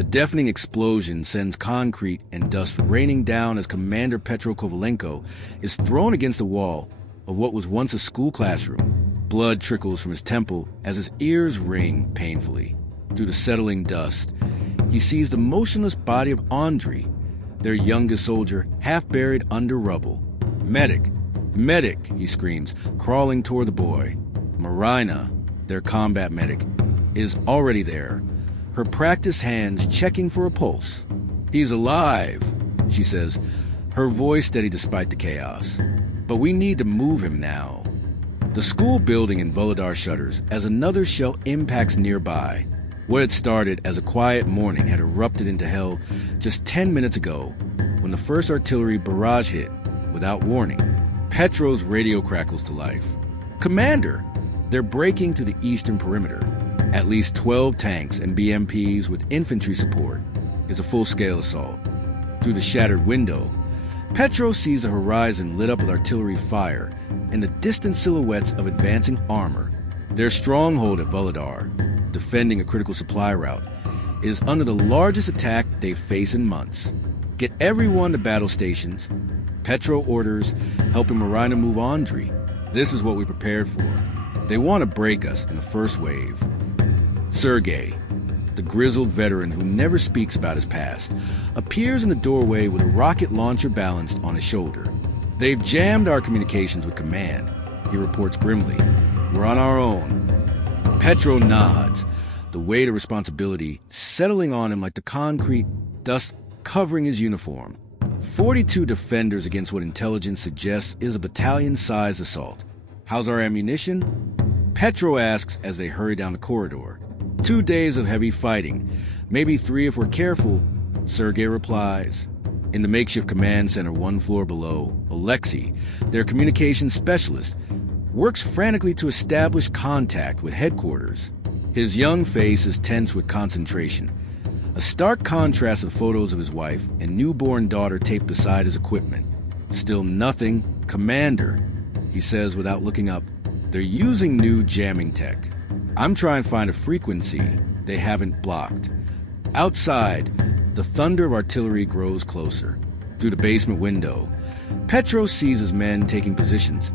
The deafening explosion sends concrete and dust raining down as Commander Petro Kovalenko is thrown against the wall of what was once a school classroom. Blood trickles from his temple as his ears ring painfully. Through the settling dust, he sees the motionless body of Andriy, their youngest soldier, half buried under rubble. "Medic! Medic!" he screams, crawling toward the boy. Marina, their combat medic, is already there, her practiced hands checking for a pulse. "He's alive," she says, her voice steady despite the chaos. "But we need to move him now." The school building in Vuhledar shudders as another shell impacts nearby. What had started as a quiet morning had erupted into hell just 10 minutes ago when the first artillery barrage hit without warning. Petro's radio crackles to life. "Commander!" They're breaking to the eastern perimeter. At least 12 tanks and BMPs with infantry support. It's a full-scale assault. Through the shattered window, Petro sees the horizon lit up with artillery fire and the distant silhouettes of advancing armor. Their stronghold at Vuhledar, defending a critical supply route, is under the largest attack they've faced in months. "Get everyone to battle stations." Petro orders, helping Marina move Andriy. "This is what we prepared for. They want to break us in the first wave." Sergei, the grizzled veteran who never speaks about his past, appears in the doorway with a rocket launcher balanced on his shoulder. "They've jammed our communications with command," he reports grimly. "We're on our own." Petro nods, the weight of responsibility settling on him like the concrete dust covering his uniform. 42 defenders against what intelligence suggests is a battalion-sized assault. "How's our ammunition?" Petro asks as they hurry down the corridor. 2 days of heavy fighting, maybe 3 if we're careful, Sergei replies. In the makeshift command center 1 floor below, Alexei, their communications specialist, works frantically to establish contact with headquarters. His young face is tense with concentration, a stark contrast of photos of his wife and newborn daughter taped beside his equipment. "Still nothing, Commander," he says without looking up. "They're using new jamming tech. I'm trying to find a frequency they haven't blocked." Outside, the thunder of artillery grows closer. Through the basement window, Petro sees his men taking positions,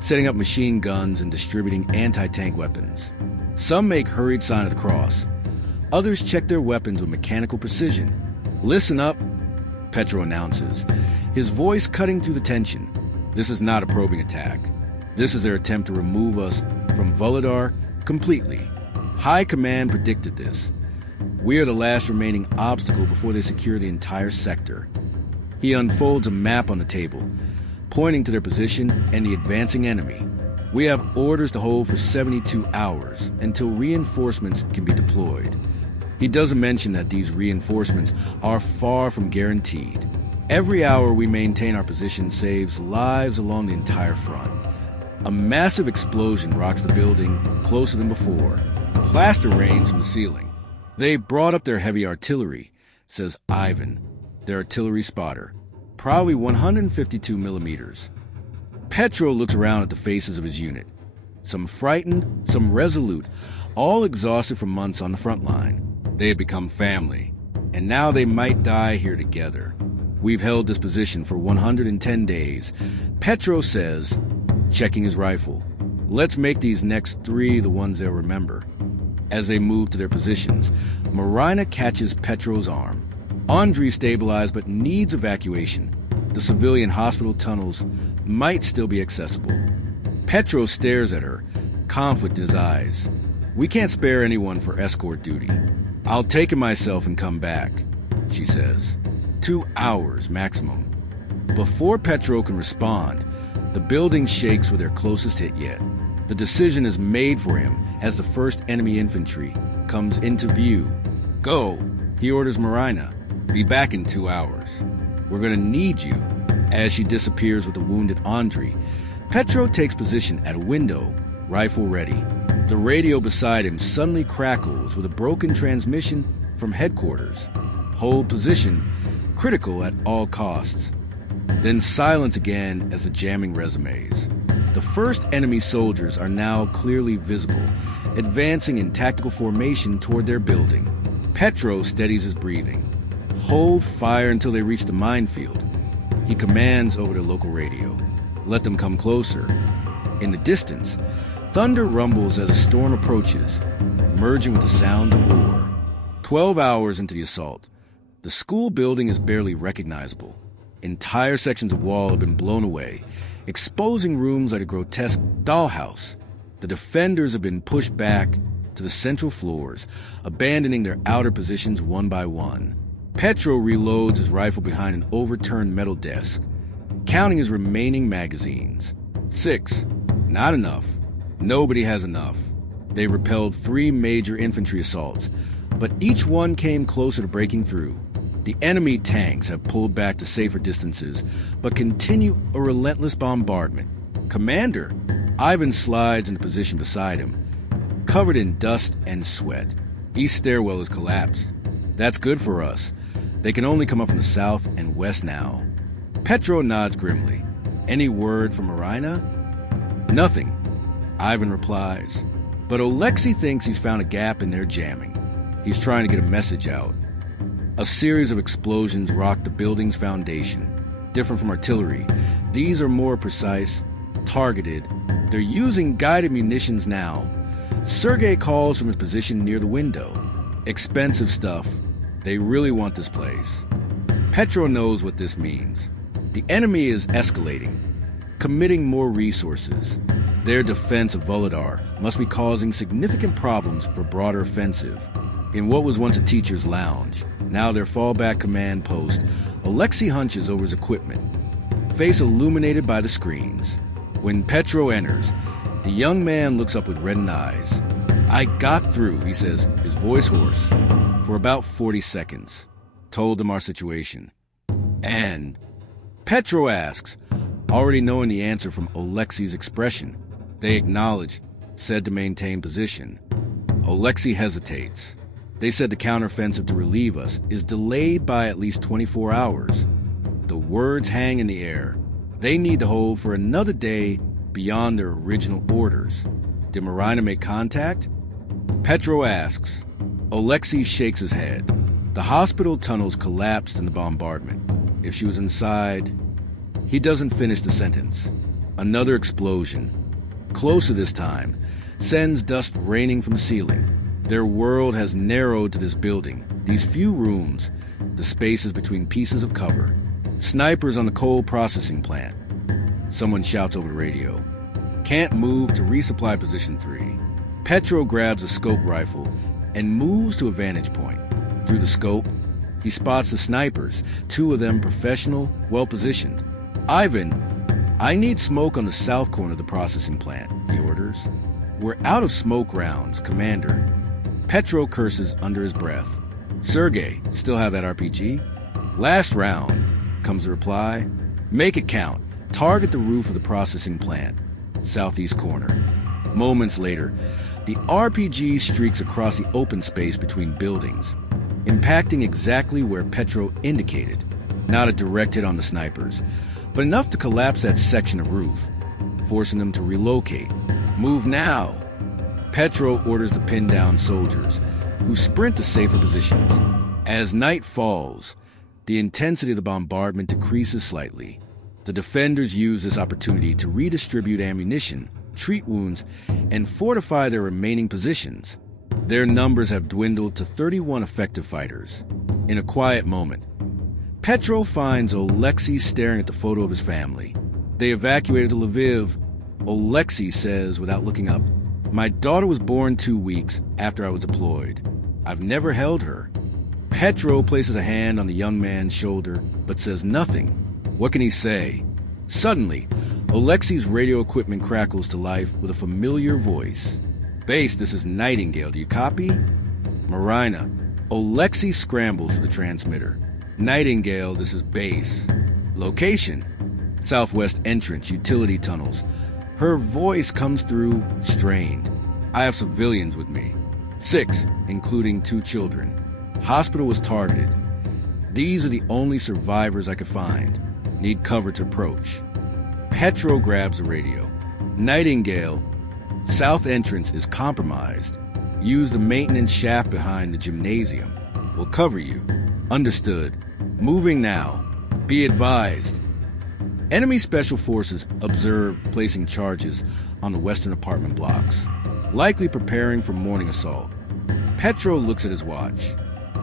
setting up machine guns and distributing anti-tank weapons. Some make hurried sign of the cross. Others check their weapons with mechanical precision. "Listen up," Petro announces, his voice cutting through the tension. "This is not a probing attack. This is their attempt to remove us from Vuhledar completely. High Command predicted this. We are the last remaining obstacle before they secure the entire sector." He unfolds a map on the table, pointing to their position and the advancing enemy. "We have orders to hold for 72 hours until reinforcements can be deployed." He doesn't mention that these reinforcements are far from guaranteed. "Every hour we maintain our position saves lives along the entire front." A massive explosion rocks the building closer than before. Plaster rains from the ceiling. "They brought up their heavy artillery," says Ivan, their artillery spotter. "Probably 152 millimeters. Petro looks around at the faces of his unit. Some frightened, some resolute, all exhausted from months on the front line. They had become family, and now they might die here together. "We've held this position for 110 days, Petro says, checking his rifle. "Let's make these next 3 the ones they'll remember." As they move to their positions, Marina catches Petro's arm. Andriy stabilized but needs evacuation. The civilian hospital tunnels might still be accessible. Petro stares at her, conflict in his eyes. "We can't spare anyone for escort duty. I'll take it myself and come back," she says. 2 hours maximum. Before Petro can respond, the building shakes with their closest hit yet. The decision is made for him as the first enemy infantry comes into view. "Go," he orders Marina. "Be back in 2 hours. We're gonna need you." As she disappears with the wounded Andriy, Petro takes position at a window, rifle ready. The radio beside him suddenly crackles with a broken transmission from headquarters. Hold position, critical at all costs. Then silence again as the jamming resumes. The first enemy soldiers are now clearly visible, advancing in tactical formation toward their building. Petro steadies his breathing. Hold fire until they reach the minefield. He commands over the local radio. Let them come closer. In the distance, thunder rumbles as a storm approaches, merging with the sound of war. 12 hours into the assault, the school building is barely recognizable. Entire sections of wall have been blown away, exposing rooms like a grotesque dollhouse. The defenders have been pushed back to the central floors, abandoning their outer positions one by one. Petro reloads his rifle behind an overturned metal desk, counting his remaining magazines. 6. Not enough. Nobody has enough. They repelled 3 major infantry assaults, but each one came closer to breaking through. The enemy tanks have pulled back to safer distances, but continue a relentless bombardment. Commander, Ivan slides into position beside him, covered in dust and sweat. East stairwell has collapsed. That's good for us. They can only come up from the south and west now. Petro nods grimly. Any word from Marina? Nothing, Ivan replies. But Oleksiy thinks he's found a gap in their jamming. He's trying to get a message out. A series of explosions rock the building's foundation. Different from artillery, these are more precise, targeted. They're using guided munitions now. Sergei calls from his position near the window. Expensive stuff. They really want this place. Petro knows what this means. The enemy is escalating, committing more resources. Their defense of Vuhledar must be causing significant problems for broader offensive. In what was once a teacher's lounge, now their fallback command post, Oleksiy hunches over his equipment, face illuminated by the screens. When Petro enters, the young man looks up with reddened eyes. "I got through," he says, his voice hoarse, "for about 40 seconds. Told them our situation." And Petro asks, already knowing the answer from Oleksiy's expression. They acknowledge, said to maintain position. Oleksiy hesitates. They said the counteroffensive to relieve us is delayed by at least 24 hours. The words hang in the air. They need to hold for another day beyond their original orders. Did Marina make contact? Petro asks. Oleksiy shakes his head. The hospital tunnels collapsed in the bombardment. If she was inside... He doesn't finish the sentence. Another explosion, closer this time, sends dust raining from the ceiling. Their world has narrowed to this building, these few rooms, the spaces between pieces of cover. Snipers on the coal processing plant. Someone shouts over the radio. Can't move to resupply position 3. Petro grabs a scope rifle and moves to a vantage point. Through the scope, he spots the snipers, 2 of them professional, well-positioned. "Ivan, I need smoke on the south corner of the processing plant," he orders. "We're out of smoke rounds, Commander." Petro curses under his breath. "Sergei, still have that RPG?" "Last round," comes the reply. "Make it count. Target the roof of the processing plant, southeast corner." Moments later, the RPG streaks across the open space between buildings, impacting exactly where Petro indicated. Not a direct hit on the snipers, but enough to collapse that section of roof, forcing them to relocate. "Move now!" Petro orders the pinned-down soldiers, who sprint to safer positions. As night falls, the intensity of the bombardment decreases slightly. The defenders use this opportunity to redistribute ammunition, treat wounds, and fortify their remaining positions. Their numbers have dwindled to 31 effective fighters. In a quiet moment, Petro finds Oleksiy staring at the photo of his family. They evacuated to Lviv. Oleksiy says without looking up, "My daughter was born 2 weeks after I was deployed. I've never held her." Petro places a hand on the young man's shoulder, but says nothing. What can he say? Suddenly, Oleksiy's radio equipment crackles to life with a familiar voice. "Base, this is Nightingale. Do you copy?" "Marina." Oleksiy scrambles for the transmitter. "Nightingale, this is Base." "Location?" "Southwest entrance, utility tunnels." Her voice comes through strained. "I have civilians with me. 6, including 2 children. Hospital was targeted. These are the only survivors I could find. Need cover to approach." Petro grabs the radio. "Nightingale, south entrance is compromised. Use the maintenance shaft behind the gymnasium." We'll cover you. Understood. Moving now. Be advised. Enemy special forces observed placing charges on the western apartment blocks, likely preparing for morning assault. Petro looks at his watch.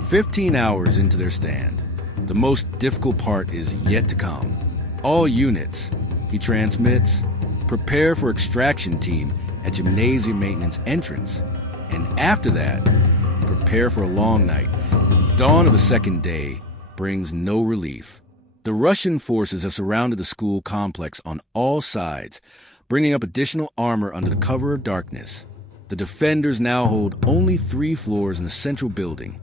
15 hours into their stand. The most difficult part is yet to come. All units, he transmits, prepare for extraction team at gymnasium maintenance entrance. And after that, prepare for a long night. The dawn of the second day brings no relief. The Russian forces have surrounded the school complex on all sides, bringing up additional armor under the cover of darkness. The defenders now hold only 3 floors in the central building.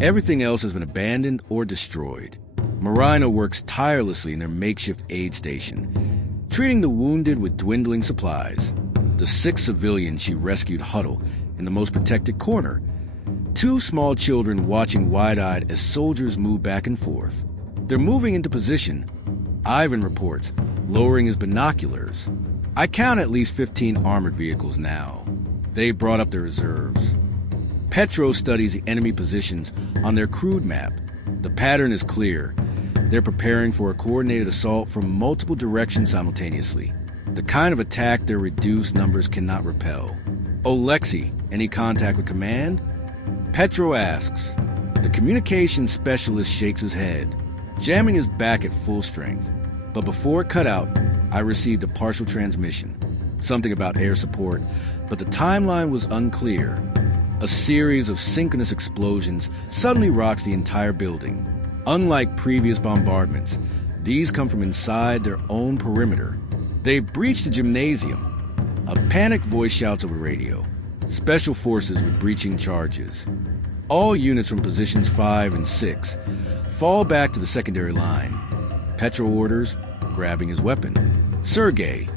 Everything else has been abandoned or destroyed. Marina works tirelessly in their makeshift aid station, treating the wounded with dwindling supplies. The 6 civilians she rescued huddle in the most protected corner. 2 small children watching wide-eyed as soldiers move back and forth. They're moving into position. Ivan reports, lowering his binoculars. I count at least 15 armored vehicles now. They brought up their reserves. Petro studies the enemy positions on their crude map. The pattern is clear. They're preparing for a coordinated assault from multiple directions simultaneously. The kind of attack their reduced numbers cannot repel. Alexei, any contact with command? Petro asks. The communications specialist shakes his head, jamming his back at full strength. But before it cut out, I received a partial transmission. Something about air support, but the timeline was unclear. A series of synchronous explosions suddenly rocks the entire building. Unlike previous bombardments, these come from inside their own perimeter. They breach the gymnasium. A panicked voice shouts over radio. Special forces with breaching charges. All units from positions 5 and 6 fall back to the secondary line. Petro orders, grabbing his weapon. Sergei,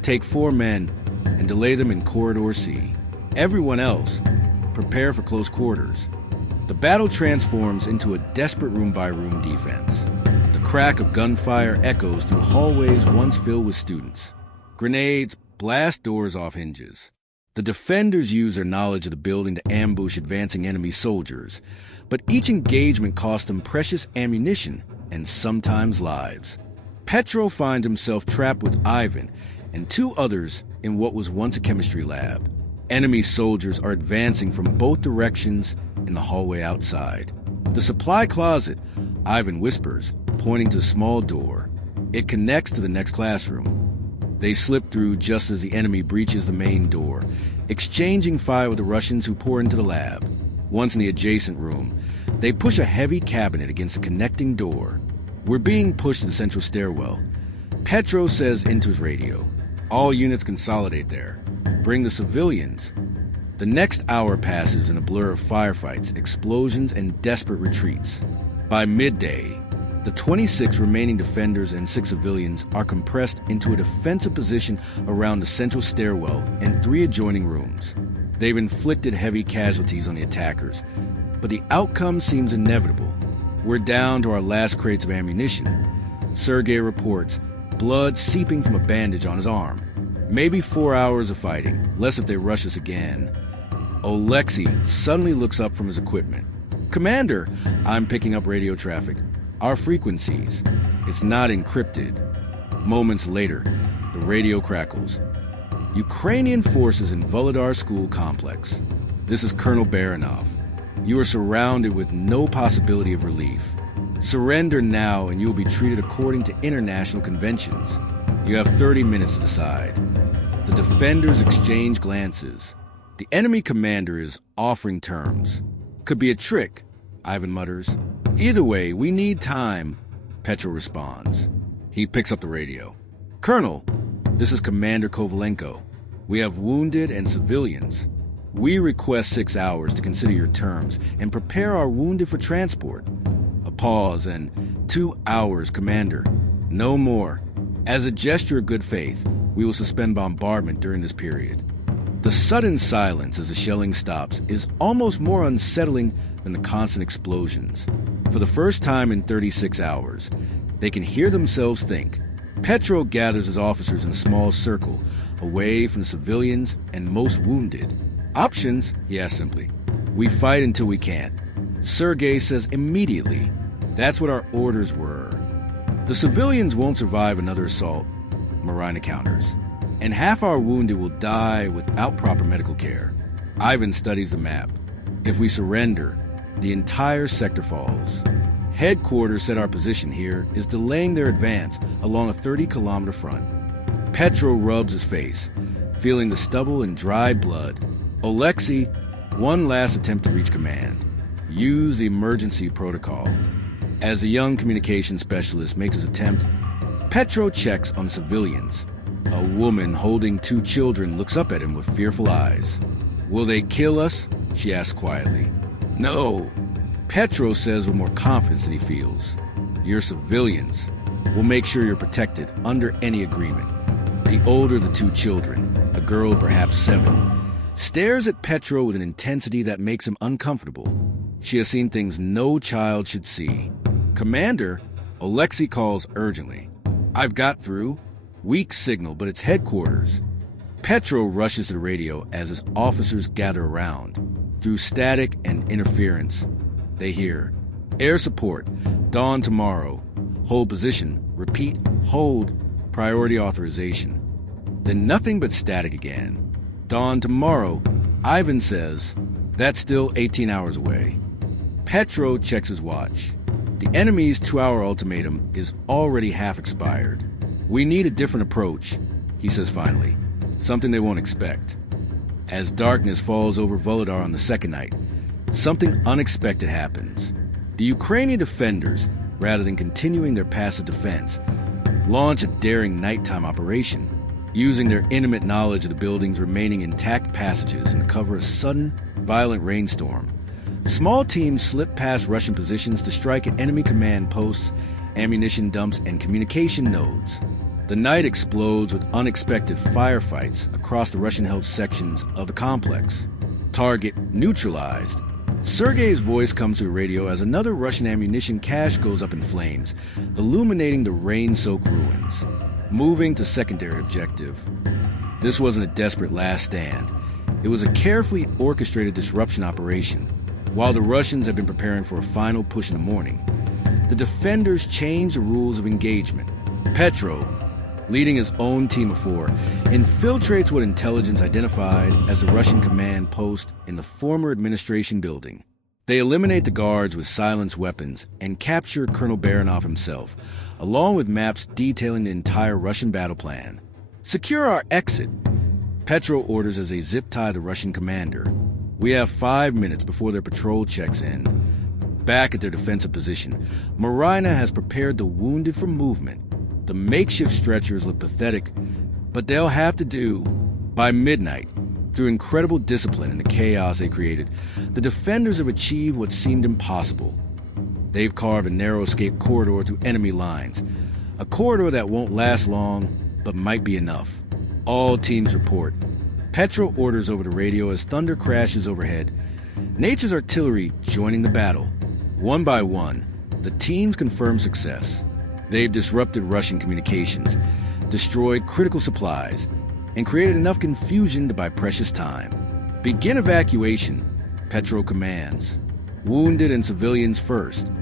take 4 men and delay them in Corridor C. Everyone else, prepare for close quarters. The battle transforms into a desperate room-by-room defense. The crack of gunfire echoes through hallways once filled with students. Grenades blast doors off hinges. The defenders use their knowledge of the building to ambush advancing enemy soldiers, but each engagement costs them precious ammunition and sometimes lives. Petro finds himself trapped with Ivan and 2 others in what was once a chemistry lab. Enemy soldiers are advancing from both directions in the hallway outside. The supply closet, Ivan whispers, pointing to a small door. It connects to the next classroom. They slip through just as the enemy breaches the main door, exchanging fire with the Russians who pour into the lab. Once in the adjacent room, they push a heavy cabinet against the connecting door. We're being pushed to the central stairwell. Petro says into his radio, all units consolidate there. Bring the civilians. The next hour passes in a blur of firefights, explosions, and desperate retreats. By midday, the 26 remaining defenders and 6 civilians are compressed into a defensive position around the central stairwell and 3 adjoining rooms. They've inflicted heavy casualties on the attackers, but the outcome seems inevitable. We're down to our last crates of ammunition. Sergei reports, blood seeping from a bandage on his arm. Maybe 4 hours of fighting, less if they rush us again. Alexei suddenly looks up from his equipment. Commander, I'm picking up radio traffic. Our frequencies. It's not encrypted. Moments later, the radio crackles. Ukrainian forces in Vuhledar school complex. This is Colonel Baranov. You are surrounded with no possibility of relief. Surrender now and you will be treated according to international conventions. You have 30 minutes to decide. The defenders exchange glances. The enemy commander is offering terms. Could be a trick, Ivan mutters. Either way, we need time, Petro responds. He picks up the radio. Colonel, this is Commander Kovalenko. We have wounded and civilians. We request 6 hours to consider your terms and prepare our wounded for transport. A pause and 2 hours, Commander. No more. As a gesture of good faith, we will suspend bombardment during this period. The sudden silence as the shelling stops is almost more unsettling than the constant explosions. For the first time in 36 hours, they can hear themselves think. Petro gathers his officers in a small circle, away from the civilians and most wounded. Options? He asks simply. We fight until we can't. Sergei says immediately, "That's what our orders were." "The civilians won't survive another assault," Marina counters. "And half our wounded will die without proper medical care." Ivan studies the map. "If we surrender, the entire sector falls. Headquarters said our position here is delaying their advance along a 30-kilometer front." Petro rubs his face, feeling the stubble and dry blood. "Alexei, one last attempt to reach command. Use the emergency protocol." As the young communications specialist makes his attempt, Petro checks on civilians. A woman holding 2 children looks up at him with fearful eyes. "Will they kill us?" she asks quietly. "No," Petro says with more confidence than he feels. "You're civilians. We'll make sure you're protected under any agreement." The older of the 2 children, a girl perhaps 7, stares at Petro with an intensity that makes him uncomfortable. She has seen things no child should see. "Commander," Alexei calls urgently. "I've got through. Weak signal, but it's headquarters." Petro rushes to the radio as his officers gather around. Through static and interference, they hear, "Air support, dawn tomorrow. Hold position, repeat, hold, priority authorization." Then nothing but static again. "Dawn tomorrow," Ivan says. "That's still 18 hours away." Petro checks his watch. The enemy's 2-hour ultimatum is already half expired. "We need a different approach," he says finally. "Something they won't expect." As darkness falls over Vuhledar on the second night, something unexpected happens. The Ukrainian defenders, rather than continuing their passive defense, launch a daring nighttime operation, using their intimate knowledge of the building's remaining intact passages in the cover of a sudden, violent rainstorm. Small teams slip past Russian positions to strike at enemy command posts, ammunition dumps, and communication nodes. The night explodes with unexpected firefights across the Russian-held sections of the complex. Target neutralized. Sergei's voice comes through the radio as another Russian ammunition cache goes up in flames, illuminating the rain-soaked ruins. Moving to secondary objective. This wasn't a desperate last stand. It was a carefully orchestrated disruption operation. While the Russians had been preparing for a final push in the morning, the defenders changed the rules of engagement. Petro, leading his own team of 4, infiltrates what intelligence identified as the Russian command post in the former administration building. They eliminate the guards with silenced weapons and capture Colonel Baranov himself, along with maps detailing the entire Russian battle plan. "Secure our exit," Petro orders as they zip-tie the Russian commander. We have 5 minutes before their patrol checks in. Back at their defensive position, Marina has prepared the wounded for movement. The makeshift stretchers look pathetic, but they'll have to do. By midnight, through incredible discipline and the chaos they created, the defenders have achieved what seemed impossible. They've carved a narrow escape corridor through enemy lines, a corridor that won't last long, but might be enough. All teams report. Petro orders over the radio as thunder crashes overhead. Nature's artillery joining the battle. One by one, the teams confirm success. They've disrupted Russian communications, destroyed critical supplies, and created enough confusion to buy precious time. "Begin evacuation," Petro commands. Wounded and civilians first,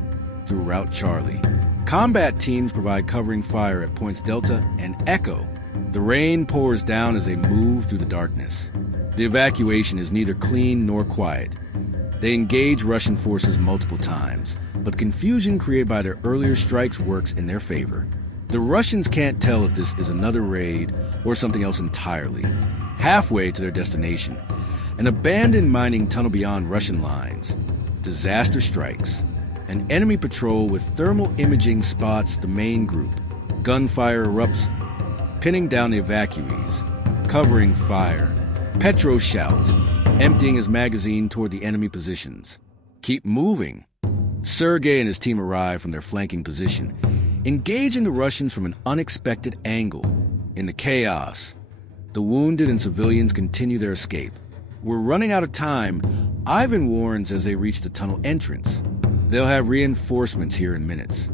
through Route Charlie. Combat teams provide covering fire at points Delta and Echo. The rain pours down as they move through the darkness. The evacuation is neither clean nor quiet. They engage Russian forces multiple times, but the confusion created by their earlier strikes works in their favor. The Russians can't tell if this is another raid or something else entirely. Halfway to their destination, an abandoned mining tunnel beyond Russian lines, disaster strikes. An enemy patrol with thermal imaging spots the main group. Gunfire erupts, pinning down the evacuees. Covering fire, Petro shouts, emptying his magazine toward the enemy positions. "Keep moving." Sergei and his team arrive from their flanking position, engaging the Russians from an unexpected angle. In the chaos, the wounded and civilians continue their escape. "We're running out of time," Ivan warns as they reach the tunnel entrance. "They'll have reinforcements here in minutes."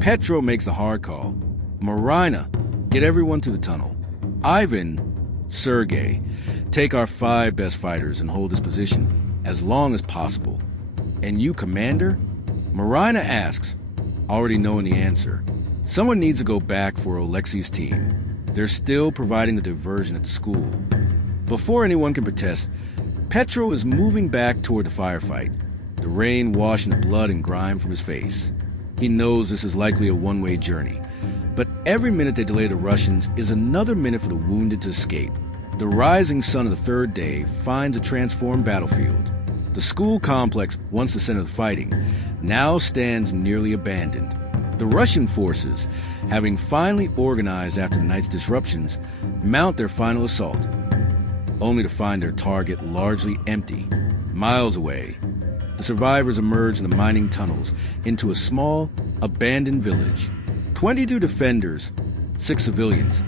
Petro makes the hard call. "Marina, get everyone to the tunnel. Ivan, Sergei, take our 5 best fighters and hold this position as long as possible." And you, Commander? Marina asks, already knowing the answer. Someone needs to go back for Alexei's team. They're still providing the diversion at the school. Before anyone can protest, Petro is moving back toward the firefight, the rain washing the blood and grime from his face. He knows this is likely a one-way journey, but every minute they delay the Russians is another minute for the wounded to escape. The rising sun of the third day finds a transformed battlefield. The school complex, once the center of the fighting, now stands nearly abandoned. The Russian forces, having finally organized after the night's disruptions, mount their final assault, only to find their target largely empty. Miles away, the survivors emerge in the mining tunnels into a small, abandoned village. 22 defenders, 6 civilians,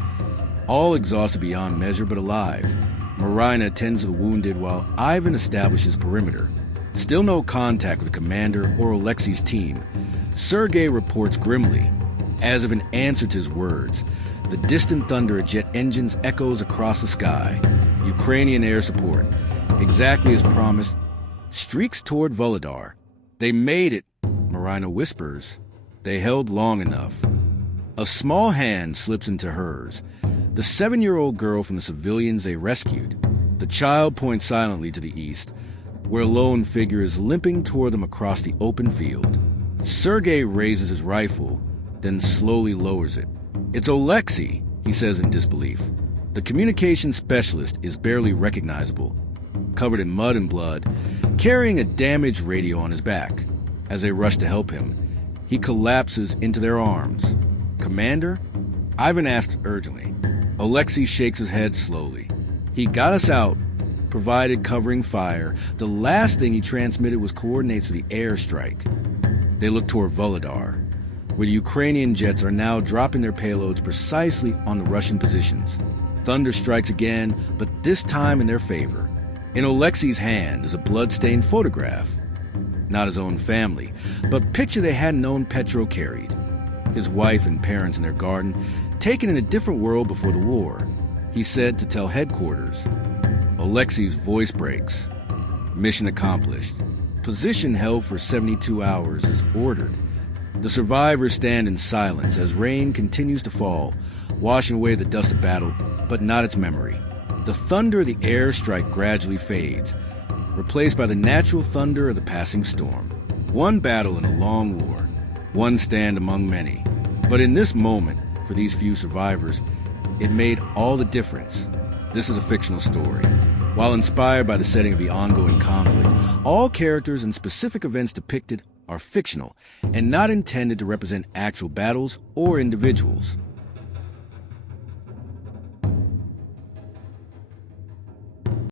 all exhausted beyond measure but alive. Marina attends to the wounded while Ivan establishes perimeter. Still no contact with the commander or Alexei's team. Sergei reports grimly, as if in answer to his words. The distant thunder of jet engines echoes across the sky. Ukrainian air support, exactly as promised, streaks toward Vuhledar. They made it, Marina whispers. They held long enough. A small hand slips into hers. The 7-year-old girl from the civilians they rescued. The child points silently to the east, where a lone figure is limping toward them across the open field. Sergei raises his rifle, then slowly lowers it. It's Alexei, he says in disbelief. The communications specialist is barely recognizable, covered in mud and blood, carrying a damaged radio on his back. As they rush to help him, he collapses into their arms. Commander? Ivan asks urgently. Alexei shakes his head slowly. He got us out, provided covering fire. The last thing he transmitted was coordinates for the airstrike. They look toward Vuhledar, where the Ukrainian jets are now dropping their payloads precisely on the Russian positions. Thunder strikes again, but this time in their favor. In Alexei's hand is a blood-stained photograph. Not his own family, but a picture they hadn't known Petro carried. His wife and parents in their garden, taken in a different world before the war. He said to tell headquarters. Alexei's voice breaks. Mission accomplished. Position held for 72 hours as ordered. The survivors stand in silence as rain continues to fall, washing away the dust of battle, but not its memory. The thunder of the airstrike gradually fades, replaced by the natural thunder of the passing storm. One battle in a long war, one stand among many. But in this moment, for these few survivors, it made all the difference. This is a fictional story. While inspired by the setting of the ongoing conflict, all characters and specific events depicted are fictional and not intended to represent actual battles or individuals.